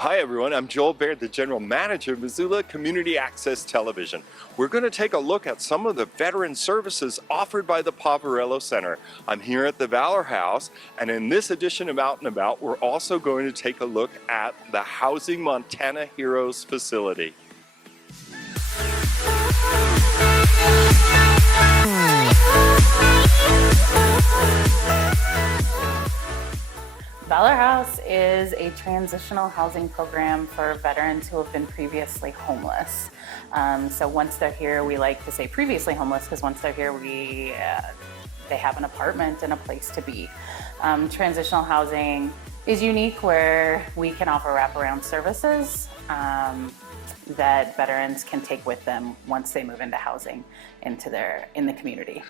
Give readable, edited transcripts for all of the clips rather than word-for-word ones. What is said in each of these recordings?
Hi everyone, I'm Joel Baird, the General Manager of Missoula Community Access Television. We're going to take a look at some of the veteran services offered by the Poverello Center. I'm here at the Valor House, and in this edition of Out and About, we're also going to take a look at the Housing Montana Heroes facility. Valor House is a transitional housing program for veterans who have been previously homeless. So once they're here, we like to say previously homeless because once they're here, they have an apartment and a place to be. Transitional housing is unique where we can offer wraparound services that veterans can take with them once they move into housing in the community.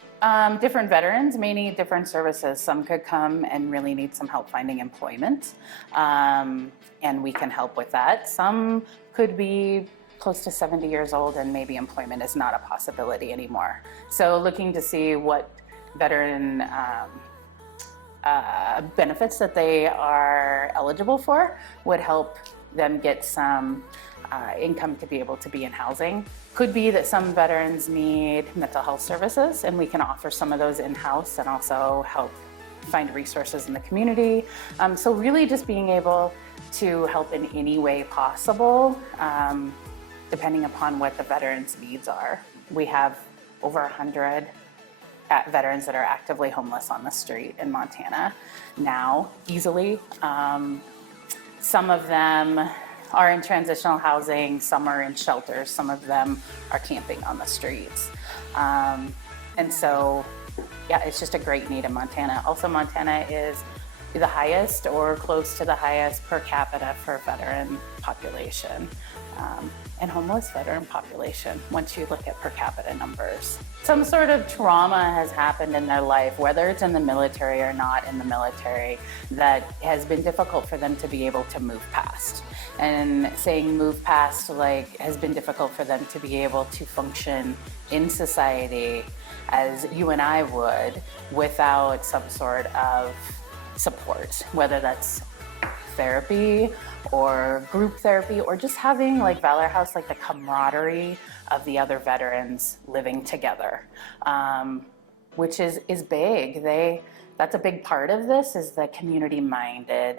Different veterans may need different services. Some could come and really need some help finding employment, and we can help with that. Some could be close to 70 years old and maybe employment is not a possibility anymore. So looking to see what veteran benefits that they are eligible for would help them get some income to be able to be in housing. Could be that some veterans need mental health services and we can offer some of those in-house and also help find resources in the community. So really just being able to help in any way possible, depending upon what the veterans' needs are. We have over 100 veterans that are actively homeless on the street in Montana now, easily. Some of them are in transitional housing, some are in shelters, some of them are camping on the streets. And so, yeah, it's just a great need in Montana. Also, Montana is the highest or close to the highest per capita for veteran population and homeless veteran population once you look at per capita numbers. Some sort of trauma has happened in their life, whether it's in the military or not in the military, that has been difficult for them to be able to move past. And saying move past has been difficult for them to be able to function in society as you and I would without some sort of support, whether that's therapy or group therapy or just having Valor House, the camaraderie of the other veterans living together, which is big. That's a big part of this, is the community-minded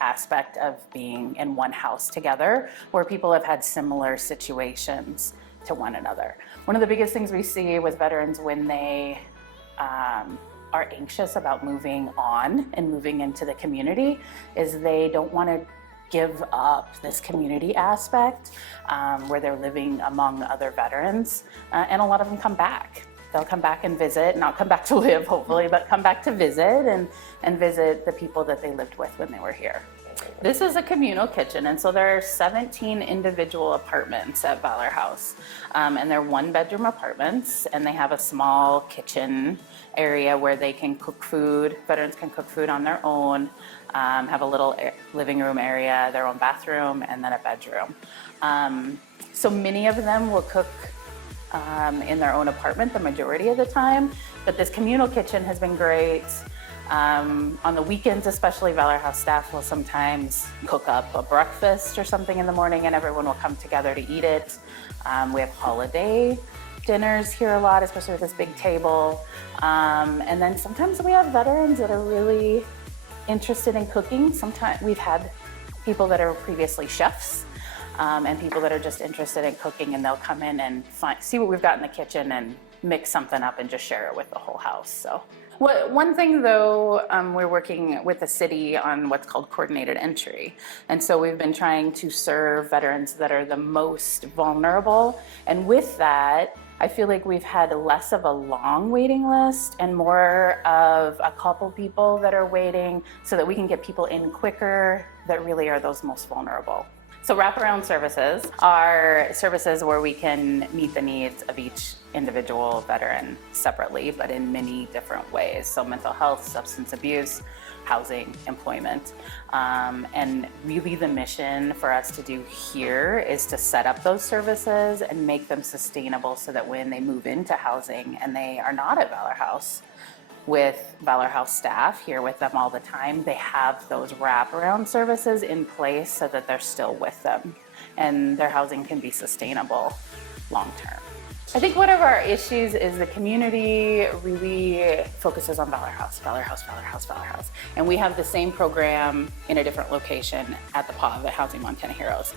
aspect of being in one house together where people have had similar situations to one another. One of the biggest things we see with veterans when they are anxious about moving on and moving into the community is they don't want to give up this community aspect where they're living among other veterans, and a lot of them come back. They'll come back and visit, not come back to live hopefully, but come back to visit and visit the people that they lived with when they were here. This is a communal kitchen, and so there are 17 individual apartments at Valor House, and they're one-bedroom apartments, and they have a small kitchen area where they can cook food. Veterans can cook food on their own, have a little living room area, their own bathroom, and then a bedroom. So many of them will cook in their own apartment the majority of the time, but this communal kitchen has been great. On the weekends especially, Valor House staff will sometimes cook up a breakfast or something in the morning and everyone will come together to eat it. We have holiday dinners here a lot, especially with this big table. And then sometimes we have veterans that are really interested in cooking. Sometimes we've had people that are previously chefs and people that are just interested in cooking, and they'll come in and see what we've got in the kitchen and mix something up and just share it with the whole house. So one thing though, we're working with the city on what's called coordinated entry. And so we've been trying to serve veterans that are the most vulnerable. And with that, I feel like we've had less of a long waiting list and more of a couple people that are waiting so that we can get people in quicker that really are those most vulnerable. So wraparound services are services where we can meet the needs of each individual veteran separately, but in many different ways. So mental health, substance abuse, housing, employment. And really the mission for us to do here is to set up those services and make them sustainable so that when they move into housing and they are not at Valor House, with Valor House staff here with them all the time, they have those wraparound services in place so that they're still with them and their housing can be sustainable long term. I think one of our issues is the community really focuses on Valor House, Valor House, Valor House, Valor House. And we have the same program in a different location at the POV, at Housing Montana Heroes.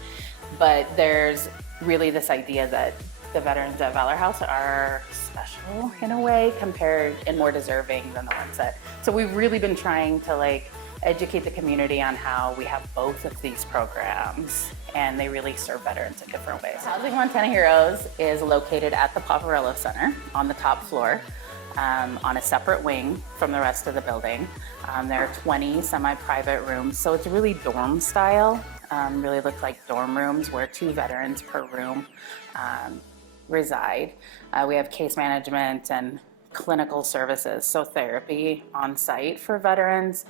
But there's really this idea that the veterans at Valor House are special in a way compared and more deserving than the ones that. So we've really been trying to educate the community on how we have both of these programs and they really serve veterans in different ways. Housing Montana Heroes is located at the Poverello Center on the top floor on a separate wing from the rest of the building. There are 20 semi-private rooms, so it's really dorm style, really look like dorm rooms where 2 veterans per room reside. We have case management and clinical services, so therapy on site for veterans.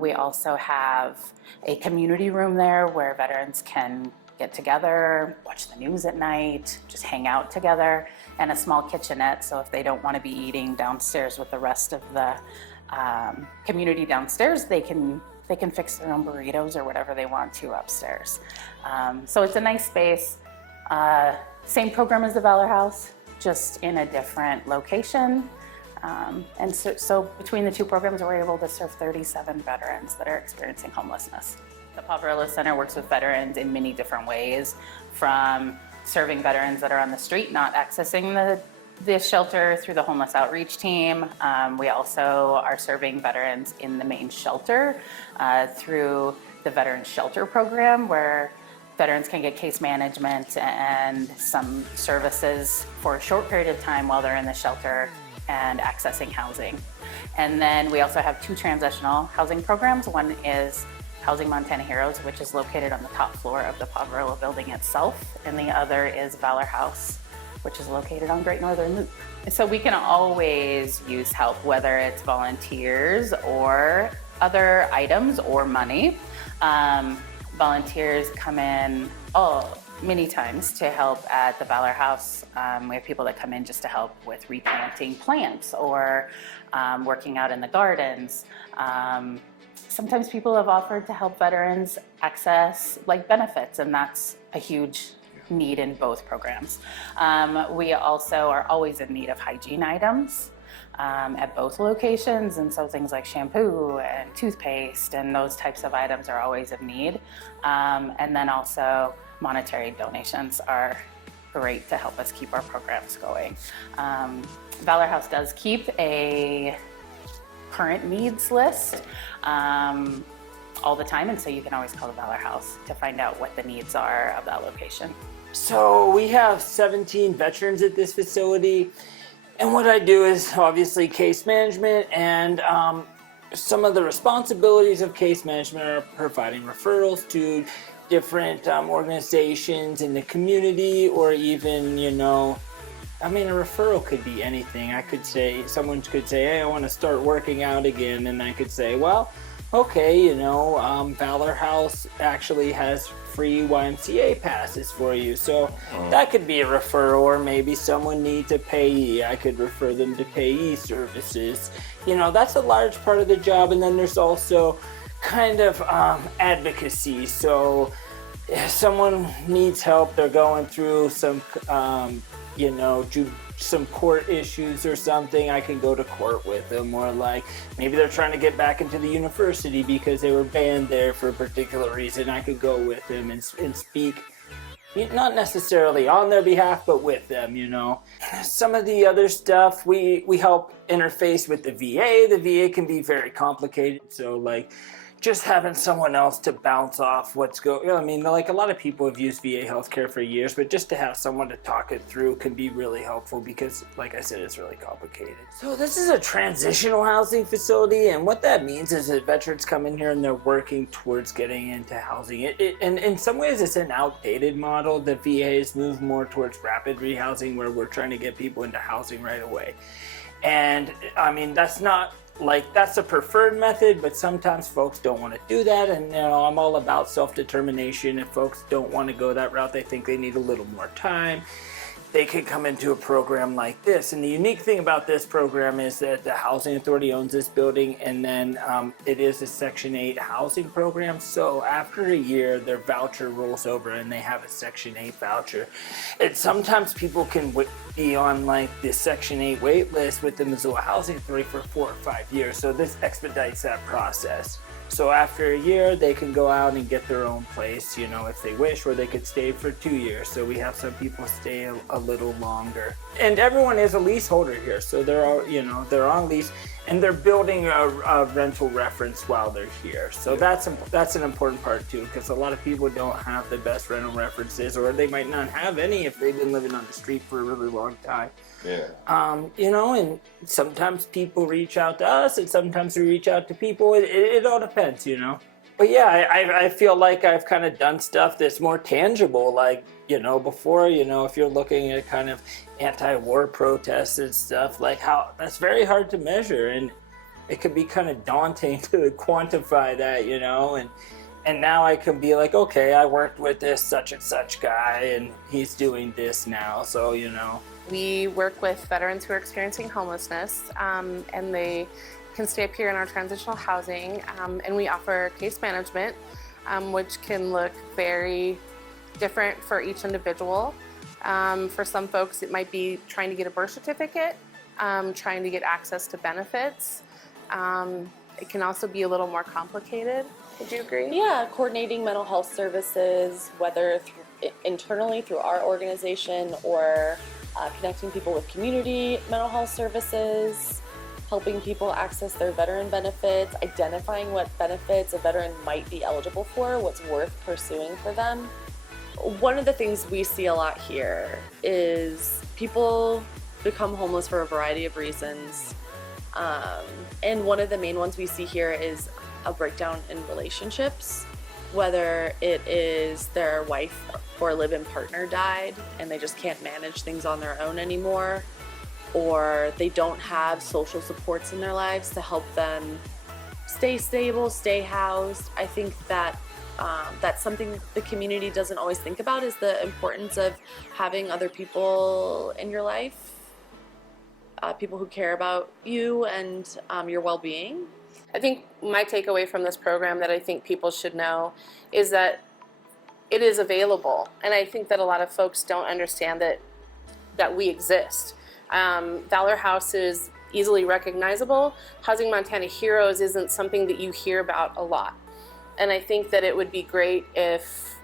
We also have a community room there where veterans can get together, watch the news at night, just hang out together, and a small kitchenette, so if they don't want to be eating downstairs with the rest of the community downstairs, they can fix their own burritos or whatever they want to upstairs. So it's a nice space. Same program as the Valor House, just in a different location. And so between the 2 programs, we're able to serve 37 veterans that are experiencing homelessness. The Poverello Center works with veterans in many different ways, from serving veterans that are on the street, not accessing the shelter through the homeless outreach team. We also are serving veterans in the main shelter through the Veterans Shelter Program, where veterans can get case management and some services for a short period of time while they're in the shelter and accessing housing. And then we also have 2 transitional housing programs. One is Housing Montana Heroes, which is located on the top floor of the Poverello building itself, and the other is Valor House, which is located on Great Northern Loop. So we can always use help, whether it's volunteers or other items or money. Volunteers come in many times to help at the Valor House. We have people that come in just to help with replanting plants or working out in the gardens. Sometimes people have offered to help veterans access benefits, and that's a huge need in both programs. We also are always in need of hygiene items at both locations, and so things like shampoo and toothpaste and those types of items are always of need. And then also monetary donations are great to help us keep our programs going. Valor House does keep a current needs list all the time, and so you can always call the Valor House to find out what the needs are of that location. So we have 17 veterans at this facility, and what I do is obviously case management, and some of the responsibilities of case management are providing referrals to different organizations in the community, or even, a referral could be anything. Someone could say, hey, I want to start working out again, and I could say, well, okay, Valor House actually has free YMCA passes for you. So that could be a referral, or maybe someone needs a payee. I could refer them to payee services. That's a large part of the job. And then there's also kind of advocacy. So if someone needs help, they're going through some, some court issues or something, I can go to court with them. Or maybe they're trying to get back into the university because they were banned there for a particular reason. I could go with them and speak, not necessarily on their behalf, but with them, Some of the other stuff, we help interface with the VA. The VA can be very complicated. So just having someone else to bounce off what's going on. A lot of people have used VA healthcare for years, but just to have someone to talk it through can be really helpful because, like I said, it's really complicated. So this is a transitional housing facility, and what that means is that veterans come in here and they're working towards getting into housing. And in some ways, it's an outdated model. The VA has moved more towards rapid rehousing, where we're trying to get people into housing right away. And that's a preferred method, but sometimes folks don't want to do that. And I'm all about self-determination. If folks don't want to go that route, they think they need a little more time. they can come into a program like this. And the unique thing about this program is that the Housing Authority owns this building, and then it is a Section 8 housing program. So after a year, their voucher rolls over and they have a Section 8 voucher. And sometimes people can be on like the Section 8 wait list with the Missoula Housing Authority for 4 or 5 years. So this expedites that process. So after a year, they can go out and get their own place, you know, if they wish, or they could stay for 2 years. So we have some people stay a little longer. And everyone is a leaseholder here, so they're all, you know, they're on lease, and they're building a rental reference while they're here. So that's an important part too, because a lot of people don't have the best rental references, or they might not have any if they've been living on the street for a really long time. Yeah. You know, and sometimes people reach out to us, and sometimes we reach out to people. It all depends, you know. But yeah, I feel like I've kind of done stuff that's more tangible. Like, you know, before, you know, if you're looking at kind of anti-war protests and stuff, like how that's very hard to measure, and it can be kind of daunting to quantify that, you know. And now I can be like, okay, I worked with this such and such guy, and he's doing this now, so, you know. We work with veterans who are experiencing homelessness, and they can stay up here in our transitional housing, and we offer case management, which can look very different for each individual. For some folks, it might be trying to get a birth certificate, trying to get access to benefits. It can also be a little more complicated. Would you agree? Yeah, coordinating mental health services, whether internally through our organization or connecting people with community mental health services, helping people access their veteran benefits, identifying what benefits a veteran might be eligible for, what's worth pursuing for them. One of the things we see a lot here is people become homeless for a variety of reasons. And one of the main ones we see here is a breakdown in relationships, whether it is their wife or live-in partner died and they just can't manage things on their own anymore, or they don't have social supports in their lives to help them stay stable, stay housed. I think that that's something the community doesn't always think about, is the importance of having other people in your life, people who care about you and your well-being. I think my takeaway from this program that I think people should know is that it is available, and I think that a lot of folks don't understand that we exist. Valor House is easily recognizable. Housing Montana Heroes isn't something that you hear about a lot, and I think that it would be great if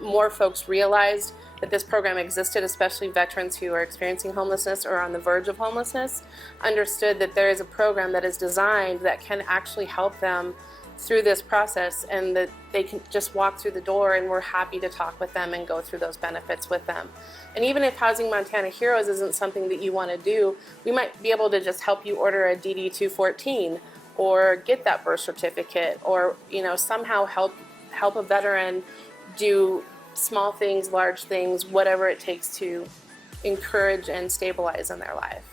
more folks realized that this program existed, especially veterans who are experiencing homelessness or on the verge of homelessness, understood that there is a program that is designed that can actually help them through this process, and that they can just walk through the door, and we're happy to talk with them and go through those benefits with them. And even if Housing Montana Heroes isn't something that you want to do, we might be able to just help you order a DD 214 or get that birth certificate, or, you know, somehow help a veteran do small things, large things, whatever it takes to encourage and stabilize in their life.